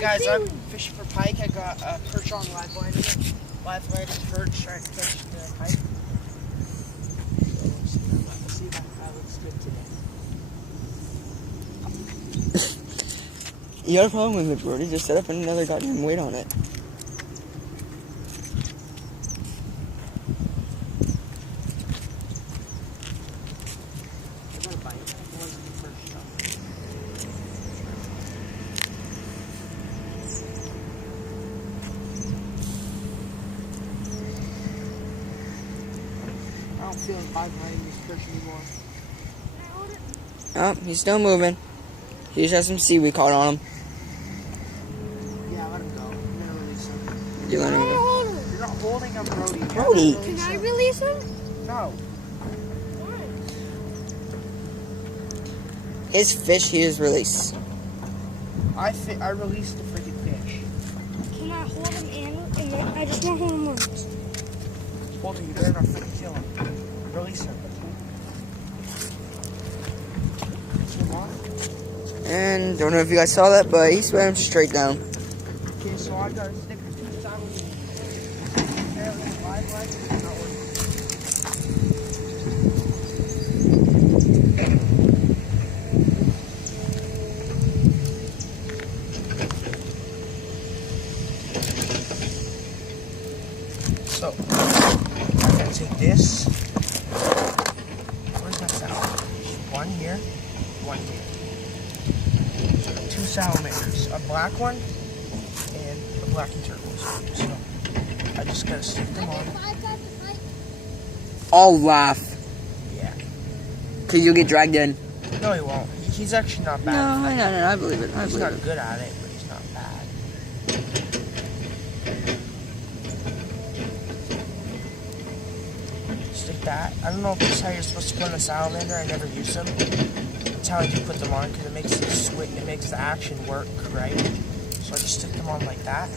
Hey guys, I'm fishing for pike. I got a perch on live lighting perch trying to catch the pike. So let's see if that looks good today. You got a problem with it, Brody? Just set up another goddamn weight on it. I got a bite. It wasn't the first shot. I don't feel like live lighting this perch anymore. Oh, he's still moving. He just has some seaweed caught on him. Yeah, let him go. I'm gonna release him. You let him go. You're not holding him, Brody. Brody. Can I release him? No. His fish, he is released. I released the freaking fish. Can I hold him and I just want to hold him once. Hold him, you better not freaking kill him. Release him. And don't know if you guys saw that, but he swam straight down. Okay, so I gotta stick the two sours in. Apparently the live light is not working. So I'm gonna take this. Where's my sour? One here, one here. Two salamanders, a black one and a black and turquoise. So I just gotta stick them on. I'll laugh. Yeah. Because you'll get dragged in. No, he won't. He's actually not bad. No, I believe it. He's not good at it, but he's not bad. Stick that. I don't know if this is how you're supposed to put on a salamander. I never use them. That's how I do put them on because it makes it makes the action work, right? So I just stick them on like that.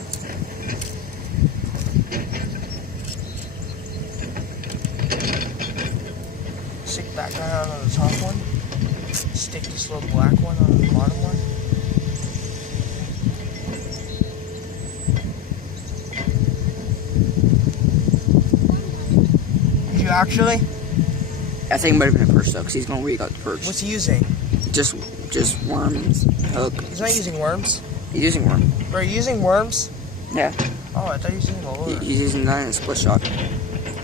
Stick that guy on the top one. Stick this little black one on the bottom one. Did you actually? I think it might have been a perch though, because he's going to re-got the perch. What's he using? Just worms. Hook. He's not using worms? He's using worm. Bro, are you using worms? Yeah. Oh, I thought he was using a lure. He's using that in a split shot.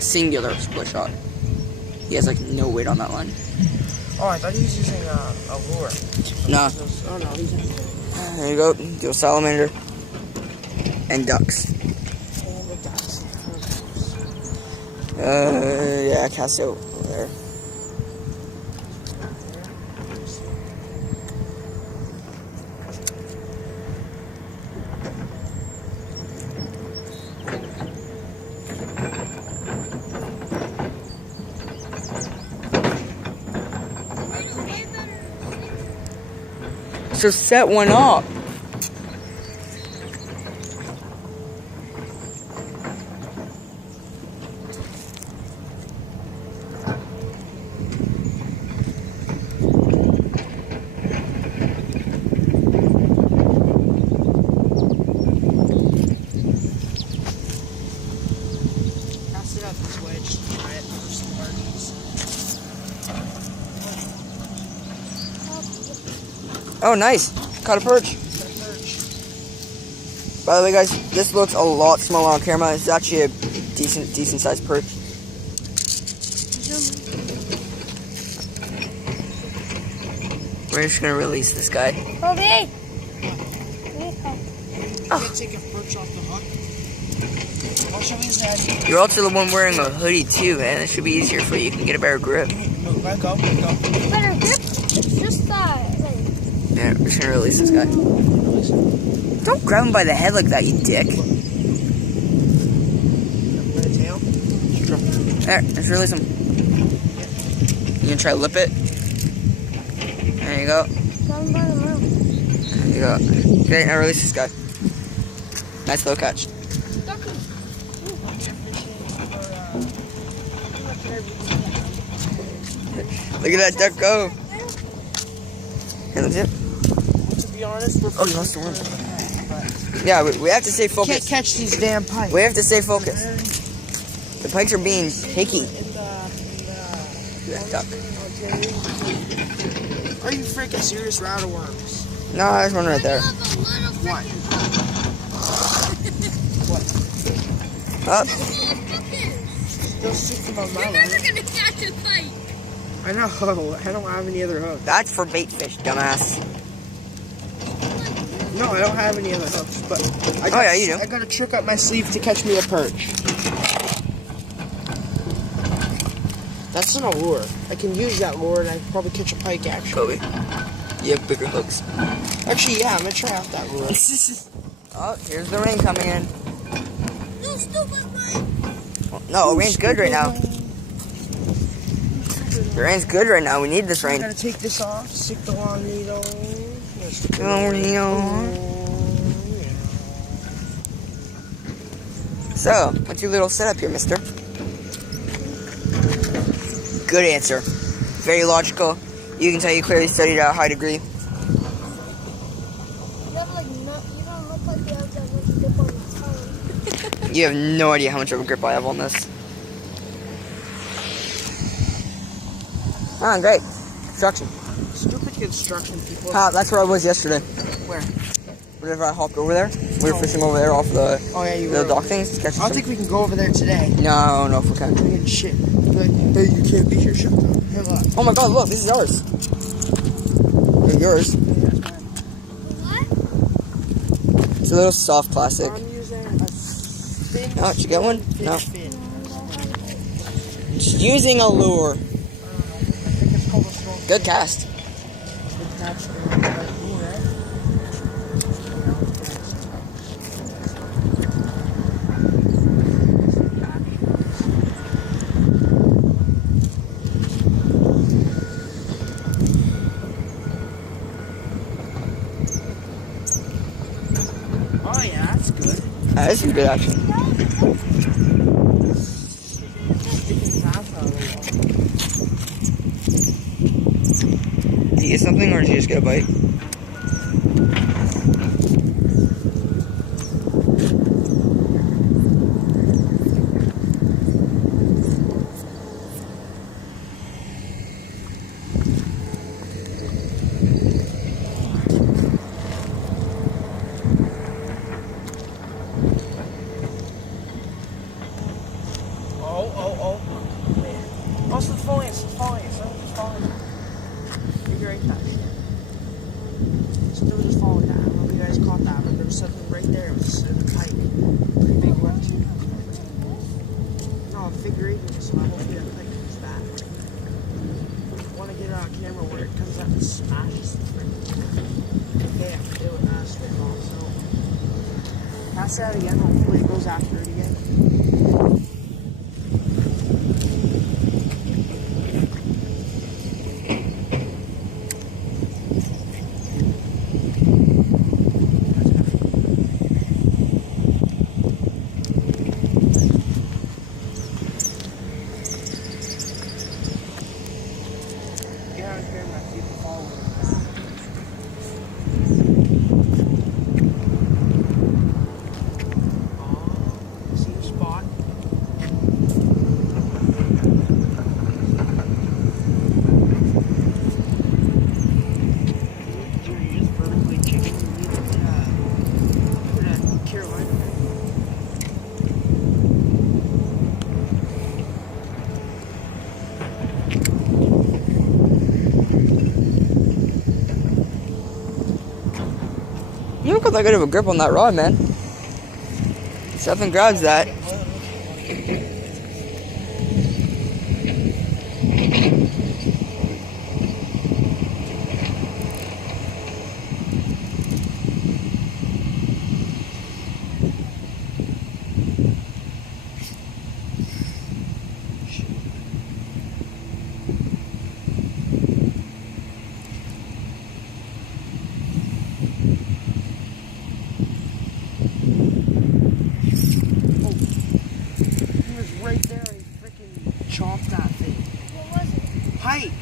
Singular split shot. He has like no weight on that line. Oh, I thought he was using a lure. No. Oh, no, he's using There you go. Do a salamander. And ducks. and the ducks. Yeah, cast it over there. So set one up. Cast it out this way, just try it for some birdies. Oh, nice. Caught a perch. By the way, guys, this looks a lot smaller on camera. It's actually a decent sized perch. We're just gonna release this guy. Okay. You can't take a perch off the hook. I'll show you his head. You're also the one wearing a hoodie too, man. It should be easier for you. You can get a better grip. Move, let go. Better grip. It's just Yeah, we're just gonna release this guy. Don't grab him by the head like that, you dick. By the tail. There, let's release him. You gonna try to lip it? There you go. There you go. Okay, now release this guy. Nice little catch. Look at that duck go. And that's it. To be honest, Oh, you lost the worm. but Yeah, we have to stay you can't focused. catch these damn pikes. We have to stay focused. The pikes are being picky. Duck. Are you freaking serious? We're out of worms. No, there's one right there. What? What? Oh, Still sticking on my You're line. never gonna catch a pike. I know. I don't have any other hooks. that's for bait fish, dumbass. No, I don't have any other hooks. But I got, Oh, yeah, you do. I got a trick up my sleeve to catch me a perch. That's an lure. I can use that lure and I can probably catch a pike actually. Kobe, you have bigger hooks. Actually, yeah, I'm gonna try out that lure. Oh, here's the rain coming in. No stupid pike. No, rain's good right now. The rain's good right now. We need this I'm rain. gonna take this off, stick the long needle. So, what's your little setup here, mister? Good answer. Very logical. You can tell you clearly studied at a high degree. You have like no. You don't look like you have that much grip on the tongue. You have no idea how much of a grip I have on this. Ah, great. Construction. Stupid construction people. Ah, that's where I was yesterday. Where? Whenever I hopped over there, we were fishing over there off the Oh yeah, you little were. dock things. To catch I don't some- think we can go over there today. No, no, if we can't. We're shit. Like, hey, you can't be here. Shut up. Here, look. Oh my god, look, this is yours. They're yours. What? It's a little soft plastic. I'm using a thin. Oh, did you get one? fish No. fin. Just using a lure. I think it's called a small. Good cast. Good catch. Like me, right? Oh yeah, that's good. This is good action. Sticking fast out of the wall. Did you get something or did you just get a bite? Oh. Oh, it's falling. It's falling. Maybe right catch. Still just falling down. I don't know if you guys caught that, but there was something right there. It was a pike. Pretty big one, too. No, a figure eight, so hopefully that pike comes back. I want to get it on camera where it comes up and smashes the freaking. Okay, it would slip off, so. Pass it out again. Hopefully it goes after it again. Get on camera, see if it follows. Oh, see the spot? Jerry is vertically kicking. We need to put a Carolina. You don't got that good of a grip on that rod, man. Something grabs that. He was right there and he freaking chomped that thing. What was it? Pike!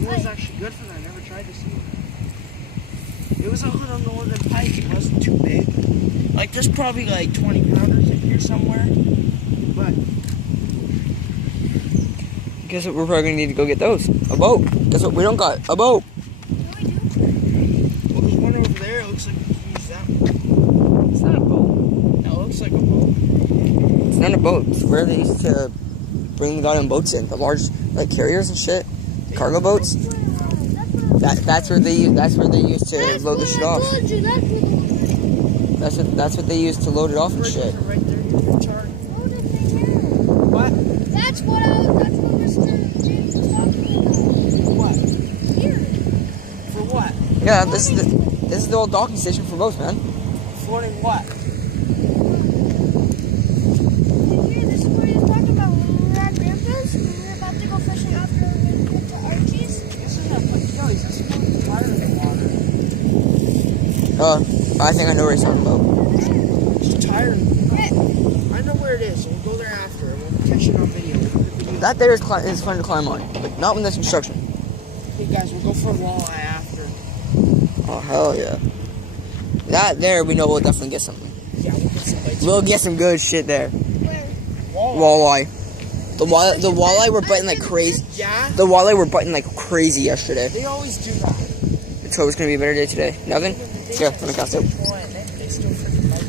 It was Pike. actually good for that. I never tried to see it. It was Because I put on the northern pike, it wasn't too big. Like, there's probably like 20 pounders in here somewhere. But Guess what? We're probably gonna need to go get those. A boat. Guess what? We don't got a boat. well, there's one over there. It looks like we can use that one. It's not a boat. No, it looks like a boat. It's not a boat. It's where they used to bring the goddamn boats in. The large like carriers and shit. Cargo boats. That's where they use. That's where they used to load the shit off. That's what they use to load it off and shit. Right there, your chart. What? That's what Mr. James was talking about. What? Here. For what? Yeah, this is the old docking station for boats, man. Floating what? Here, this is what he was talking about when we were at Grandpa's. When we were about to go fishing after we went to Archie's. This is not putting jellies. This is floating tired of the water. I think I know what he's talking about. She's tired. I know where it is. So we'll go there after. We'll catch it on video. That there is fun to climb on, but not when there's construction. Hey guys, we'll go for a walleye after. Oh hell yeah! That there we know we'll definitely get something. Yeah, we'll get some bites. We'll get some good shit there. Where? Walleye. Walleye. The walleye were biting like crazy. Yeah? The walleye were biting like crazy yesterday. They always do that. So it's gonna be a better day today. Nothing? Yeah, let me cast it. They still freaking bite.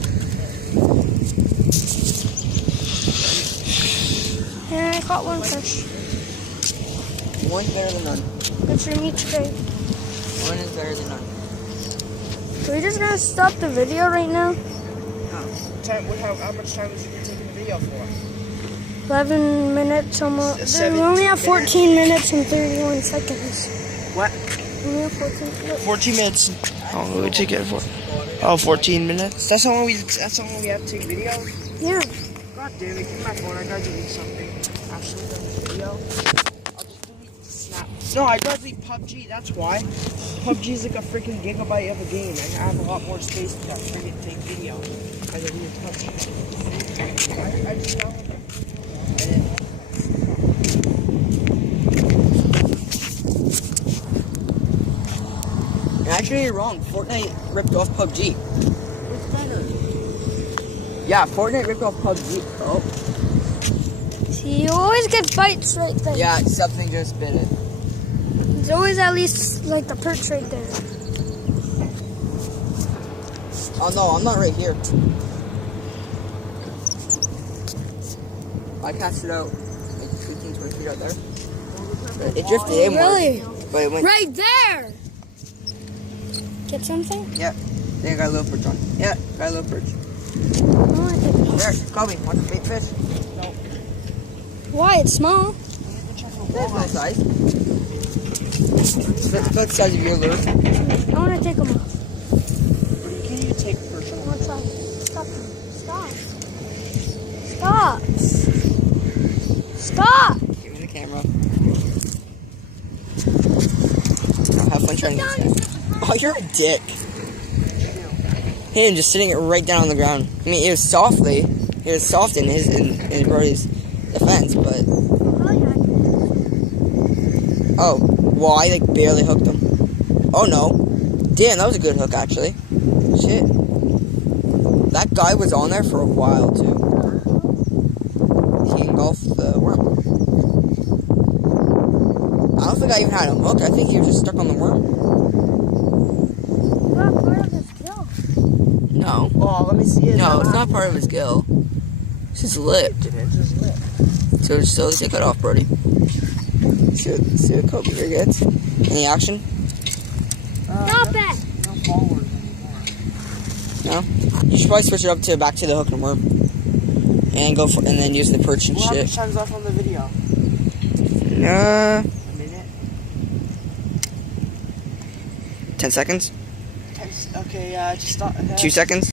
Yeah, I caught one fish. One's better than none. That's your meat tray. One is better than none. Are we just gonna stop the video right now? How much time is you taking the video for? 11 minutes almost. We 17 only have 14 minutes and 31 seconds. What? We only have 14 minutes. 14 minutes. How long will we take it for? Oh, 14 minutes. That's how long we have to take videos? Yeah. God damn it, give me my phone. I gotta delete something. Actually, done this video. I'll just delete the snap. No, I gotta delete PUBG, that's why. PUBG is like a freaking gigabyte of a game. I have a lot more space for that freaking take video. I deleted PUBG. I just downloaded it. Actually, you're wrong. Fortnite ripped off PUBG. Yeah, Fortnite ripped off PUBG. Oh. See, you always get bites right there. Yeah, something just bit it. There's always at least like the perch right there. Oh no, I'm not right here. I cast it out like 15, 20 feet out there. But it drifted inward. Really? But it went. Right there! Get something? Yeah. Then I got a little perch on. Yeah, got a little perch. Oh, I think. There, call me. Want to bait fish? No. Why? It's small. That's my size. That's about the size of your lure. I want to take them off. Can you take a perch on? One side. Stop. Stop. Stop. Stop. Give me the camera. I'll have fun trying to get this. Oh, you're a dick. Him just sitting it right down on the ground. I mean, it was soft in his Brody's defense, but oh, well, I like barely hooked him. Oh no, damn, that was a good hook actually. Shit, that guy was on there for a while too. He engulfed the worm. I don't think I even had him hooked. I think he was just stuck on the worm. You got part of his gill. No. Oh, let me see it. No, it's not part of his gill. It's his lip. It's his lip. So just slowly take it off, Brody. See what Kobe here gets. Any action? Stop it. No followers anymore. No? You should probably switch it up to back to the hook and worm. And go for, and then use the perch and Well, how many shit. times left on the video? A A minute? 10 seconds? Okay, just stop. 2 seconds?